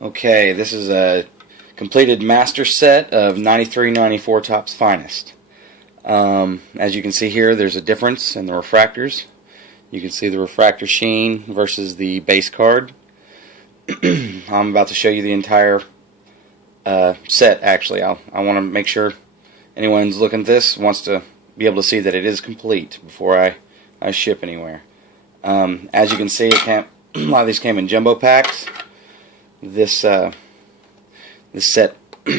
Okay, this is a completed master set of 93-94 Topps Finest. As you can see here, there's a difference in the refractors. You can see the refractor sheen versus the base card. I'm about to show you the entire set, actually. I want to make sure anyone's looking at this wants to be able to see that it is complete before I ship anywhere. As you can see, a lot of these came in jumbo packs. This set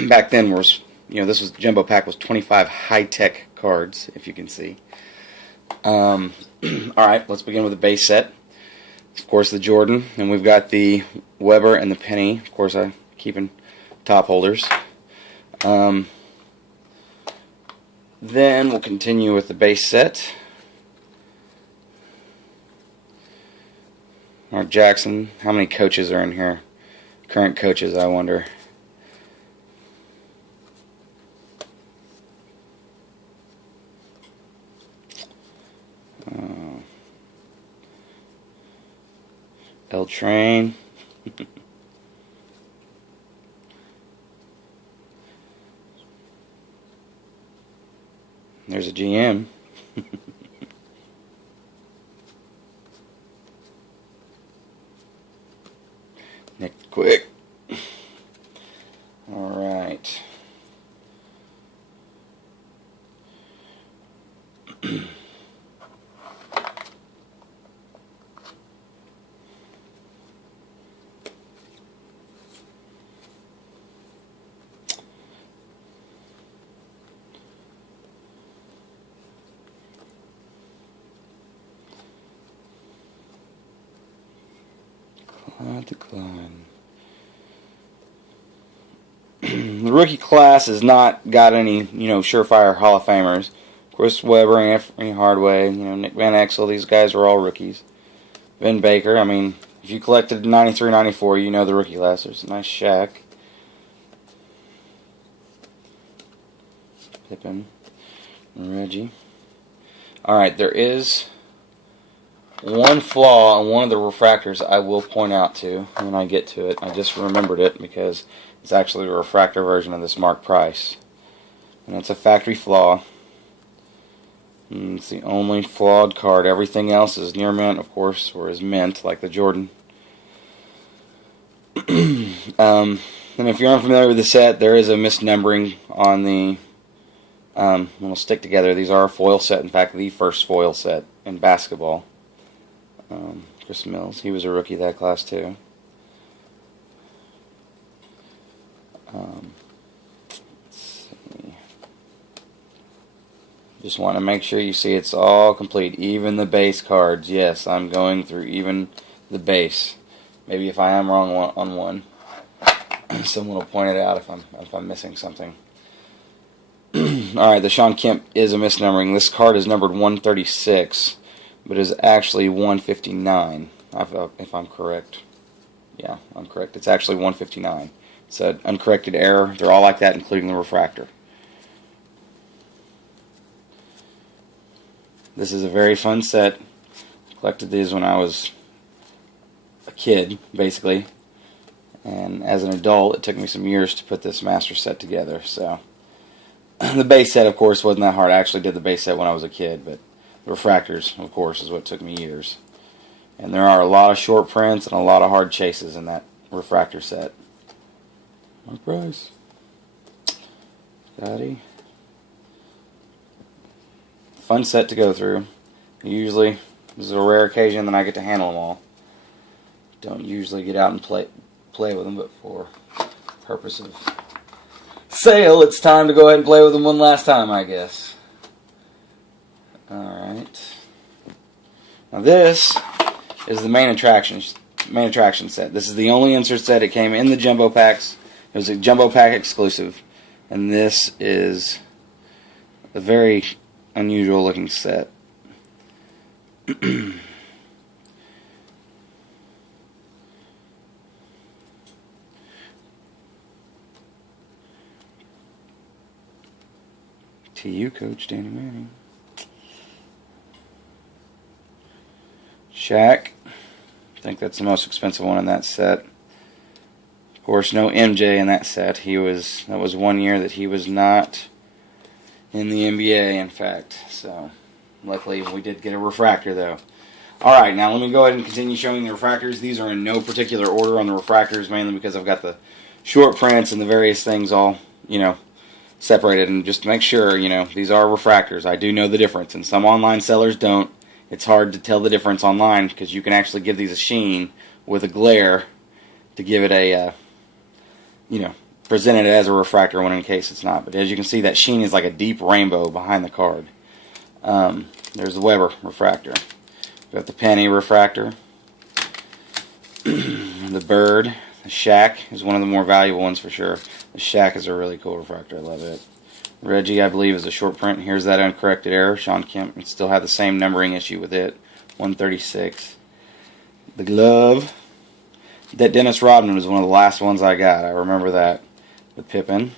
back then was, this was jumbo pack was 25 high-tech cards, if you can see. Alright, let's begin with the base set. Of course, the Jordan, and we've got the Weber and the Penny. Of course, I'm keeping top holders. Then we'll continue with the base set. Mark Jackson. How many coaches are in here? Current coaches, I wonder. L Train. There's a GM. Nick Quick. All right. Decline. The rookie class has not got any, surefire Hall of Famers. Chris Webber, Anthony Hardaway, Nick Van Exel, these guys are all rookies. Vin Baker, if you collected 93-94, you know the rookie class. There's a nice Shaq. Pippen. Reggie. Alright, there is one flaw on one of the refractors I will point out to when I get to it. I just remembered it because it's actually a refractor version of this Mark Price. And it's a factory flaw. And it's the only flawed card. Everything else is near mint, of course, or is mint, like the Jordan. And if you're unfamiliar with the set, there is a misnumbering on the little stick together. These are a foil set. In fact, the first foil set in basketball. Chris Mills, he was a rookie of that class too. Let's see. Just want to make sure you see it's all complete, even the base cards. Yes, I'm going through even the base. Maybe if I am wrong on one, someone will point it out if I'm missing something. All right, the Shawn Kemp is a misnumbering. This card is numbered 136. But it is actually 159, if I'm correct. Yeah, I'm correct. It's actually 159. It's an uncorrected error. They're all like that, including the refractor. This is a very fun set. I collected these when I was a kid, basically. And as an adult, it took me some years to put this master set together. So the base set, of course, wasn't that hard. I actually did the base set when I was a kid, but the refractors, of course, is what took me years. And there are a lot of short prints and a lot of hard chases in that refractor set. Mark Price. Scotty. Fun set to go through. Usually, this is a rare occasion that I get to handle them all. Don't usually get out and play with them, but for purpose of sale, it's time to go ahead and play with them one last time, I guess. Alright. Now this is the main attraction set. This is the only insert set. It came in the jumbo packs. It was a jumbo pack exclusive. And this is a very unusual looking set. TU coach Danny Manning. Shaq. I think that's the most expensive one in that set. Of course, no MJ in that set. That was 1 year that he was not in the NBA, in fact. So, luckily, we did get a refractor, though. Alright, now let me go ahead and continue showing the refractors. These are in no particular order on the refractors, mainly because I've got the short prints and the various things all, separated. And just to make sure, these are refractors. I do know the difference, and some online sellers don't. It's hard to tell the difference online because you can actually give these a sheen with a glare to give it a, present it as a refractor when in case it's not. But as you can see, that sheen is like a deep rainbow behind the card. There's the Weber refractor. Got the Penny refractor. The Bird. The Shaq is one of the more valuable ones for sure. The Shaq is a really cool refractor. I love it. Reggie, I believe, is a short print. Here's that uncorrected error. Sean Kemp still had the same numbering issue with it. 136. The Glove. That Dennis Rodman was one of the last ones I got. I remember that. The Pippen.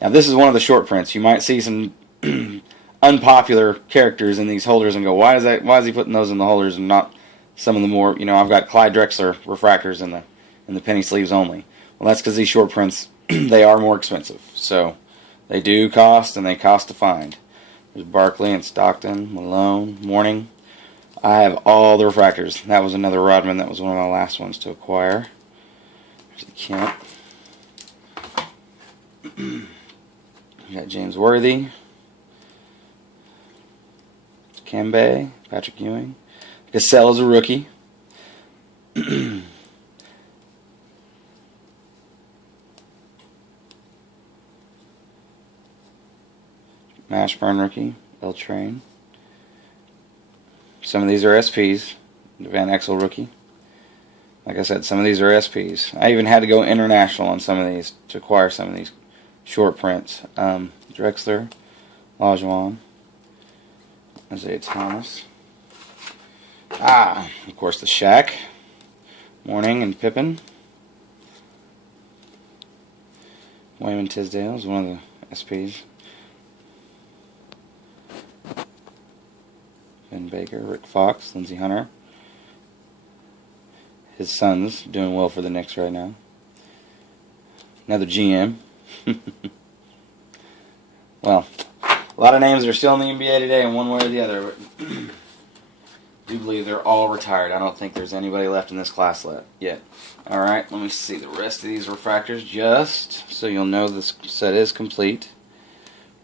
Now this is one of the short prints. You might see some unpopular characters in these holders and go, why is he putting those in the holders and not some of the more, I've got Clyde Drexler refractors in the penny sleeves only. Well, that's because these short prints, they are more expensive. So they do cost, and they cost to find. There's Barkley and Stockton, Malone, Mourning. I have all the refractors. That was another Rodman. That was one of my last ones to acquire. There's the Kemp. You got James Worthy. Kembe, Patrick Ewing. Gasell is a rookie. Mashburn rookie. Beltran. Some of these are SPs. Van Exel rookie. Like I said, some of these are SPs. I even had to go international on some of these to acquire some of these short prints. Drexler, Lajuan, Isaiah Thomas. Of course the Shaq, Mourning and Pippen. Wayman Tisdale is one of the SPs. Ben Baker, Rick Fox, Lindsey Hunter. His son's doing well for the Knicks right now. Another GM. Well, a lot of names that are still in the NBA today in one way or the other. But I do believe they're all retired. I don't think there's anybody left in this class yet. Alright, let me see the rest of these refractors just so you'll know this set is complete.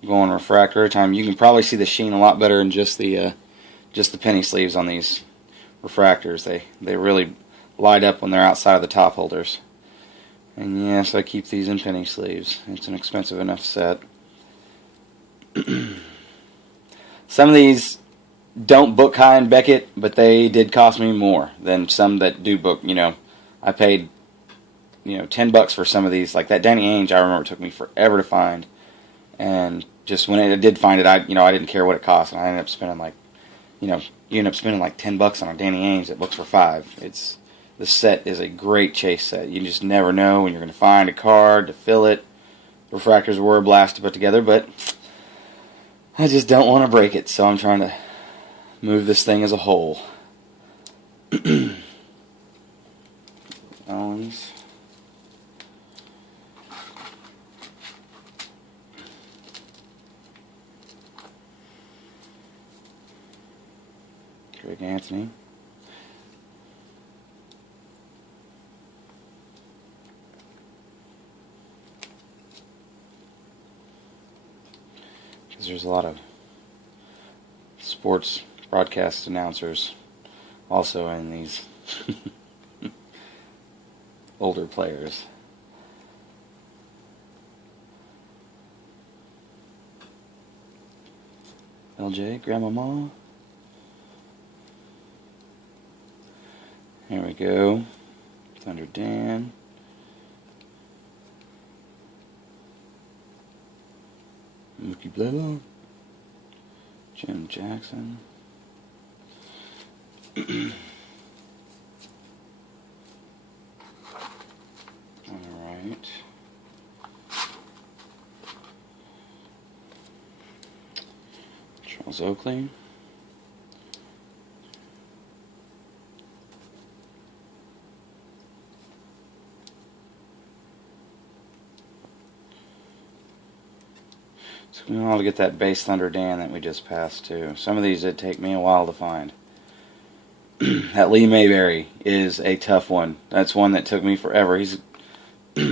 Going refractor at a time. You can probably see the sheen a lot better than just the penny sleeves on these refractors. They really light up when they're outside of the top holders. And yes, I keep these in penny sleeves. It's an expensive enough set. Some of these don't book high in Beckett, but they did cost me more than some that do book. I paid $10 for some of these. Like that Danny Ainge, I remember it took me forever to find. And just when I did find it, I didn't care what it cost, and I ended up spending you end up spending like $10 on a Danny Ainge that books for $5. The set is a great chase set. You just never know when you're going to find a card to fill it. Refractors were a blast to put together, but I just don't want to break it, so I'm trying to move this thing as a whole. Owens. Greg Anthony. Because there's a lot of sports broadcast announcers also in these older players. LJ, Grandmama. Here we go. Thunder Dan. Mookie Blaylock. Jim Jackson. Alright. Charles Oakley. So we want to get that Base Thunder Dan that we just passed too. Some of these did take me a while to find. That Lee Mayberry is a tough one. That's one that took me forever. He's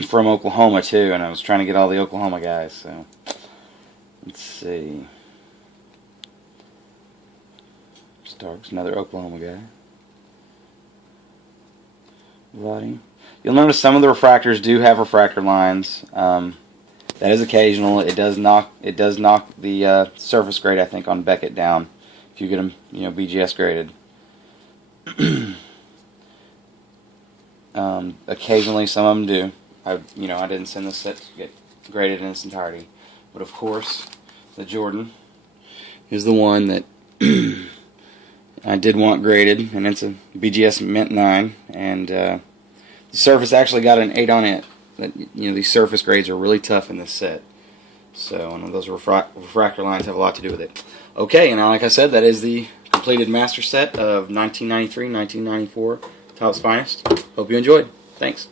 from Oklahoma too, and I was trying to get all the Oklahoma guys. So let's see. Stark's another Oklahoma guy. Roddy. You'll notice some of the refractors do have refractor lines. That is occasional. It does knock the surface grade, I think, on Beckett down if you get them, BGS graded. Occasionally, some of them do. I didn't send this set to get graded in its entirety, but of course, the Jordan is the one that I did want graded, and it's a BGS Mint 9, and the surface actually got an 8 on it. These surface grades are really tough in this set, so those refractor lines have a lot to do with it. Okay, and like I said, that is the completed master set of 1993-1994 Topps Finest. Hope you enjoyed. Thanks.